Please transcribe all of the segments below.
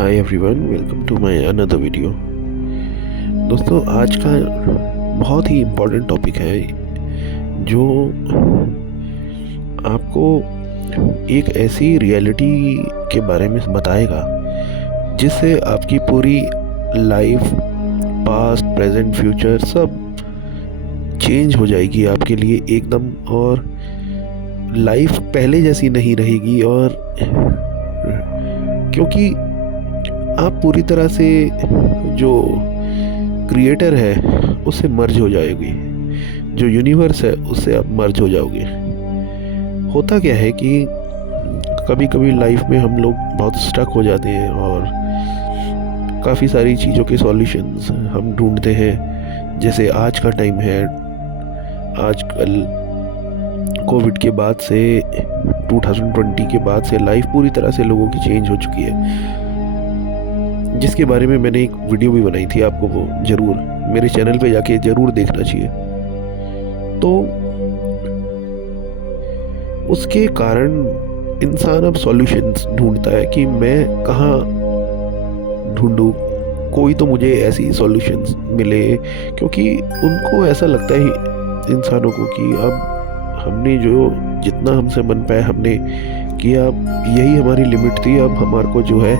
Hi everyone, welcome to my another video. दोस्तों, आज का बहुत ही इम्पोर्टेंट टॉपिक है जो आपको एक ऐसी रियलिटी के बारे में बताएगा जिससे आपकी पूरी लाइफ, पास्ट, प्रेजेंट, फ्यूचर सब चेंज हो जाएगी आपके लिए एकदम, और लाइफ पहले जैसी नहीं रहेगी। और क्योंकि आप पूरी तरह से जो क्रिएटर है उससे मर्ज हो जाओगे, जो यूनिवर्स है उससे आप मर्ज हो जाओगे। होता क्या है कि कभी कभी लाइफ में हम लोग बहुत स्टक हो जाते हैं और काफ़ी सारी चीज़ों के सॉल्यूशंस हम ढूंढते हैं। जैसे आज का टाइम है, आजकल कोविड के बाद से 2020 के बाद से लाइफ पूरी तरह से लोगों की चेंज हो चुकी है, जिसके बारे में मैंने एक वीडियो भी बनाई थी। आपको वो ज़रूर मेरे चैनल पे जाके ज़रूर देखना चाहिए। तो उसके कारण इंसान अब सॉल्यूशंस ढूंढता है कि मैं कहाँ ढूंढूं, कोई तो मुझे ऐसी सॉल्यूशंस मिले। क्योंकि उनको ऐसा लगता है इंसानों को कि अब हमने जो जितना हमसे बन पाया हमने किया, यही हमारी लिमिट थी। अब हमारे को जो है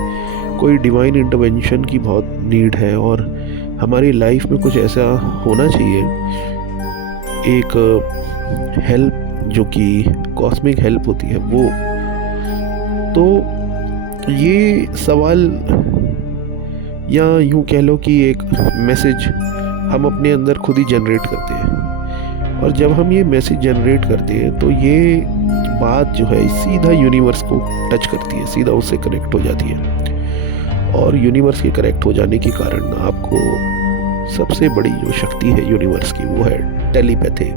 कोई डिवाइन इंटरवेंशन की बहुत नीड है और हमारी लाइफ में कुछ ऐसा होना चाहिए, एक हेल्प जो कि कॉस्मिक हेल्प होती है वो। तो ये सवाल, या यूँ कह लो कि एक मैसेज हम अपने अंदर खुद ही जनरेट करते हैं। और जब हम ये मैसेज जनरेट करते हैं तो ये बात जो है सीधा यूनिवर्स को टच करती है, सीधा उससे कनेक्ट हो जाती है। और यूनिवर्स के कनेक्ट हो जाने के कारण आपको सबसे बड़ी जो शक्ति है यूनिवर्स की वो है टेलीपैथी।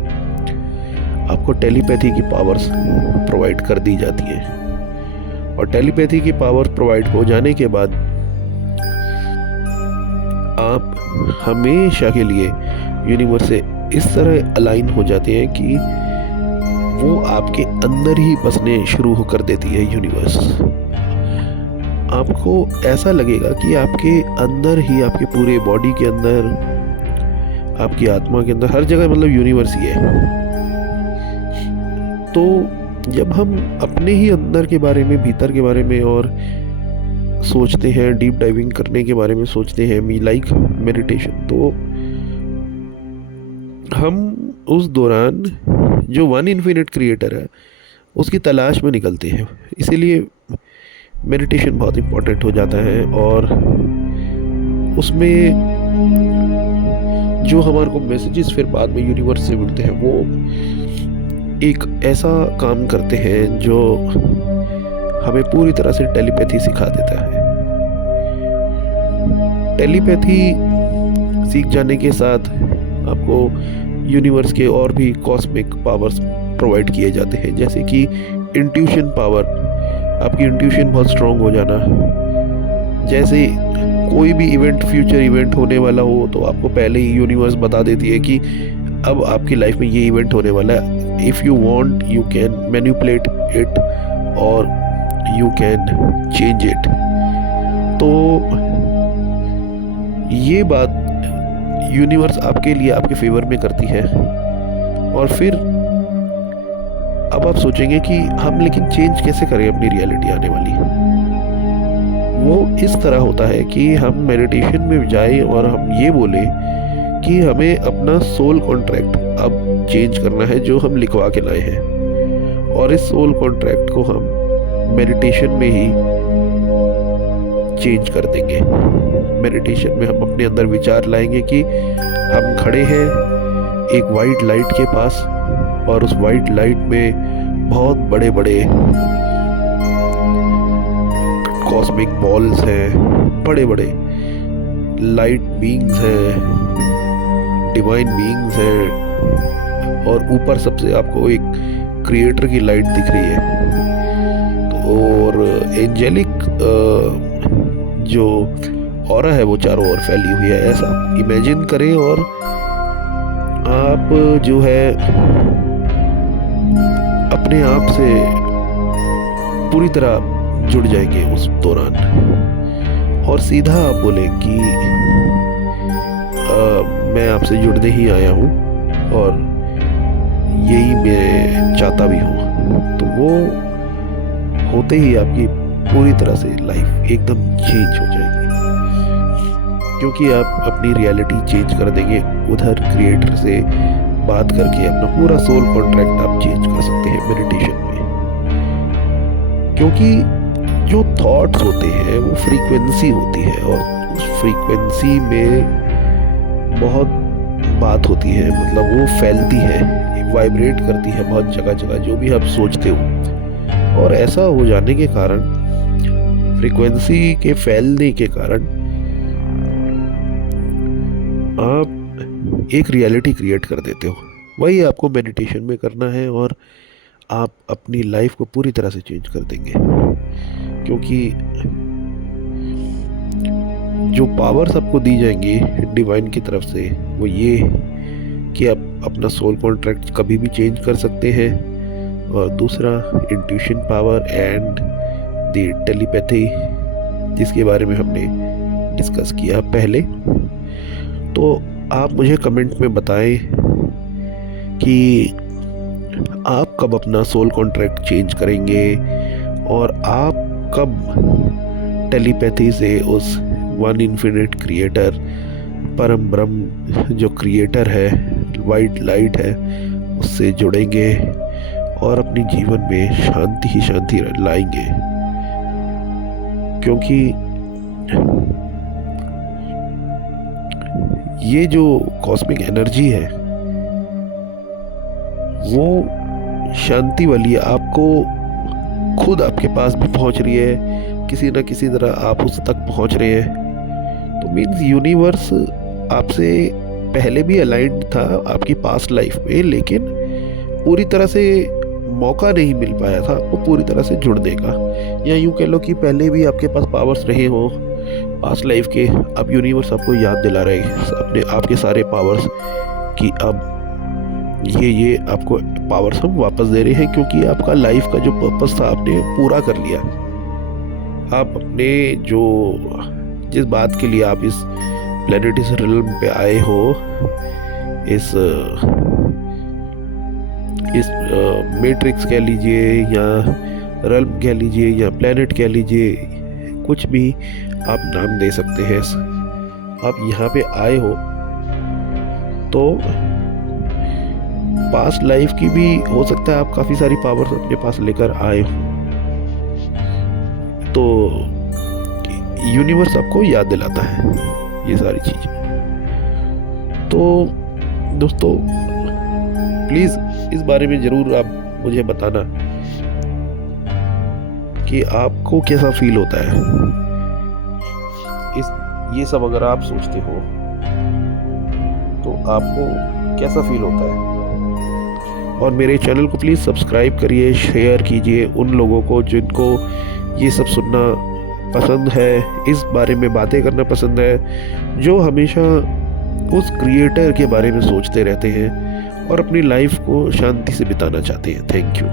आपको टेलीपैथी की पावर्स प्रोवाइड कर दी जाती है। और टेलीपैथी की पावर्स प्रोवाइड हो जाने के बाद आप हमेशा के लिए यूनिवर्स से इस तरह अलाइन हो जाते हैं कि वो आपके अंदर ही बसने शुरू कर देती है यूनिवर्स। आपको ऐसा लगेगा कि आपके अंदर ही, आपके पूरे बॉडी के अंदर, आपकी आत्मा के अंदर, हर जगह मतलब यूनिवर्स ही है। तो जब हम अपने ही अंदर के बारे में, भीतर के बारे में और सोचते हैं, डीप डाइविंग करने के बारे में सोचते हैं, लाइक मेडिटेशन, तो हम उस दौरान जो वन इन्फिनिट क्रिएटर है उसकी तलाश में निकलते हैं। इसीलिए मेडिटेशन बहुत इम्पोर्टेंट हो जाता है। और उसमें जो हमारे को मैसेजेस फिर बाद में यूनिवर्स से मिलते हैं वो एक ऐसा काम करते हैं जो हमें पूरी तरह से टेलीपैथी सिखा देता है। टेलीपैथी सीख जाने के साथ आपको यूनिवर्स के और भी कॉस्मिक पावर्स प्रोवाइड किए जाते हैं, जैसे कि इंट्यूशन पावर। आपकी इंट्यूशन बहुत स्ट्रांग हो जाना। जैसे कोई भी इवेंट, फ्यूचर इवेंट होने वाला हो तो आपको पहले ही यूनिवर्स बता देती है कि अब आपकी लाइफ में ये इवेंट होने वाला है। If you want you can manipulate it और यू कैन चेंज इट। तो ये बात यूनिवर्स आपके लिए, आपके फेवर में करती है। और फिर अब आप सोचेंगे कि हम लेकिन चेंज कैसे करें अपनी रियलिटी आने वाली। वो इस तरह होता है कि हम मेडिटेशन में जाएं और हम ये बोलें कि हमें अपना सोल कॉन्ट्रैक्ट अब चेंज करना है जो हम लिखवा के लाए हैं। और इस सोल कॉन्ट्रैक्ट को हम मेडिटेशन में ही चेंज कर देंगे। मेडिटेशन में हम अपने अंदर विचार लाएंगे कि हम खड़े हैं एक वाइट लाइट के पास, और उस वाइट लाइट में बहुत बड़े बड़े कॉस्मिक बॉल्स हैं, बड़े बड़े लाइट बीइंग्स हैं, डिवाइन बीइंग्स हैं। और ऊपर सबसे आपको एक क्रिएटर की लाइट दिख रही है। तो और एंजेलिक जो ऑरा है वो चारों ओर फैली हुई है। ऐसा इमेजिन करें और आप जो है अपने आप से पूरी तरह जुड़ जाएंगे उस दौरान। और सीधा आप बोले कि मैं आपसे जुड़ने ही आया हूँ और यही मैं चाहता भी हूँ, तो वो होते ही आपकी पूरी तरह से लाइफ एकदम चेंज हो जाएगी, क्योंकि आप अपनी रियलिटी चेंज कर देंगे। उधर क्रिएटर से बात करके अपना पूरा सोल कॉन्ट्रैक्ट आप चेंज कर सकते हैं मेडिटेशन में, क्योंकि जो थॉट्स होते हैं वो फ्रीक्वेंसी होती है, और उस फ्रीक्वेंसी में बहुत बात होती है, मतलब वो फैलती है, वाइब्रेट करती है बहुत जगह जगह जो भी आप सोचते हो। और ऐसा हो जाने के कारण, फ्रीक्वेंसी के फैलने के कारण, आप एक रियलिटी क्रिएट कर देते हो। वही आपको मेडिटेशन में करना है और आप अपनी लाइफ को पूरी तरह से चेंज कर देंगे, क्योंकि जो पावर्स आपको दी जाएंगी डिवाइन की तरफ से वो ये कि आप अपना सोल कॉन्ट्रैक्ट कभी भी चेंज कर सकते हैं, और दूसरा intuition power and the telepathy, जिसके बारे में हमने डिस्कस किया पहले। तो आप मुझे कमेंट में बताएं कि आप कब अपना सोल कॉन्ट्रैक्ट चेंज करेंगे, और आप कब टेलीपैथी से उस वन इन्फिनिट क्रिएटर, परम ब्रह्म जो क्रिएटर है, वाइट लाइट है, उससे जुड़ेंगे और अपने जीवन में शांति ही शांति लाएंगे। क्योंकि ये जो कॉस्मिक एनर्जी है वो शांति वाली है, आपको खुद आपके पास भी पहुंच रही है, किसी ना किसी तरह आप उस तक पहुंच रहे हैं। तो मीन्स यूनिवर्स आपसे पहले भी अलाइंड था आपकी पास्ट लाइफ में, लेकिन पूरी तरह से मौका नहीं मिल पाया था आपको पूरी तरह से जुड़ने का, या यूँ कह लो कि पहले भी आपके पास पावर्स रहे हो पास्ट लाइफ के। अब यूनिवर्स आपको याद दिला रहे हैं अपने आपके सारे पावर्स कि अब ये आपको पावर्स हम वापस दे रहे हैं, क्योंकि आपका लाइफ का जो पर्पस था आपने पूरा कर लिया। आप अपने जो जिस बात के लिए आप इस प्लैनेटरी रियल्म पे आए हो, इस मैट्रिक्स कह लीजिए या रियल्म कह लीजिए या प्लैनेट कह लीजिए, कुछ भी आप नाम दे सकते हैं। आप यहाँ पे आए हो तो पास्ट लाइफ की भी हो सकता है, आप काफ़ी सारी पावर्स अपने पास लेकर आए हो, तो यूनिवर्स आपको याद दिलाता है ये सारी चीज़ें। तो दोस्तों प्लीज़ इस बारे में ज़रूर आप मुझे बताना कि आपको कैसा फील होता है ये सब अगर आप सोचते हो तो आपको कैसा फील होता है। और मेरे चैनल को प्लीज़ सब्सक्राइब करिए, शेयर कीजिए उन लोगों को जिनको ये सब सुनना पसंद है, इस बारे में बातें करना पसंद है, जो हमेशा उस क्रिएटर के बारे में सोचते रहते हैं और अपनी लाइफ को शांति से बिताना चाहते हैं। Thank you.